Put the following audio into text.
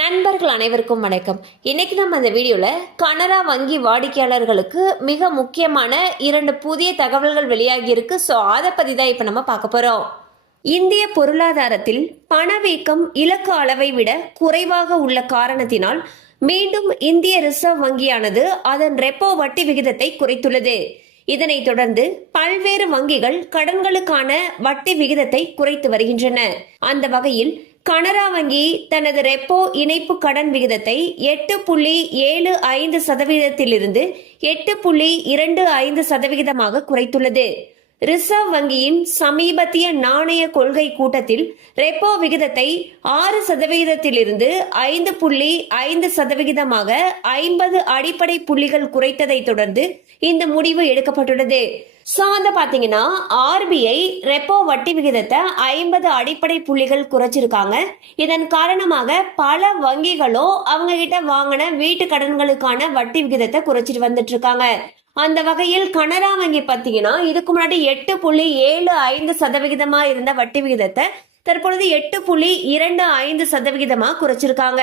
நண்பர்கள் அனைவருக்கும் வணக்கம். இன்னைக்கு நம்ம இந்த வீடியோல கனரா வங்கி வாடிக்கையாளர்களுக்கு மிக முக்கியமான 2 புதிய தகவல்கள் வெளியாகி இருக்கு. ஸோ அதை பத்தி தான் இப்ப நம்ம பார்க்க போறோம். இந்திய பொருளாதாரத்தில் பணவீக்கம் இலக்கு அளவை விட குறைவாக உள்ள காரணத்தினால் மீண்டும் இந்திய ரிசர்வ் வங்கியானது அதன் ரெப்போ வட்டி விகிதத்தை குறைத்துள்ளது. இதனைத் தொடர்ந்து பல்வேறு வங்கிகள் கடன்களுக்கான வட்டி விகிதத்தை குறைத்து வருகின்றன. அந்த வகையில் கனரா வங்கி தனது ரெப்போ இணைப்பு கடன் விகிதத்தை 8.75% 8.25% குறைத்துள்ளது. ரிசர்வ் வங்கியின் சமீபத்திய நாணய கொள்கை கூட்டத்தில் ரெப்போ விகிதத்தை 6% 5.5% 50 அடிப்படை புள்ளிகள் குறைத்ததை தொடர்ந்து இந்த முடிவு எடுக்கப்பட்டுள்ளது. பாத்தீங்கன்னா ஆர்பிஐ ரெப்போ வட்டி விகிதத்தை 50 அடிப்படை புள்ளிகள் குறைச்சிருக்காங்க. இதன் காரணமாக பல வங்கிகளோ அவங்க கிட்ட வாங்கின வீட்டு கடன்களுக்கான வட்டி விகிதத்தை குறைச்சிட்டு வந்துட்டு இருக்காங்க. அந்த வகையில் கனரா வங்கி பாத்தீங்கன்னா இதுக்கு முன்னாடி 8.75% இருந்த வட்டி விகிதத்தை தற்பொழுது 8.25% குறைச்சிருக்காங்க.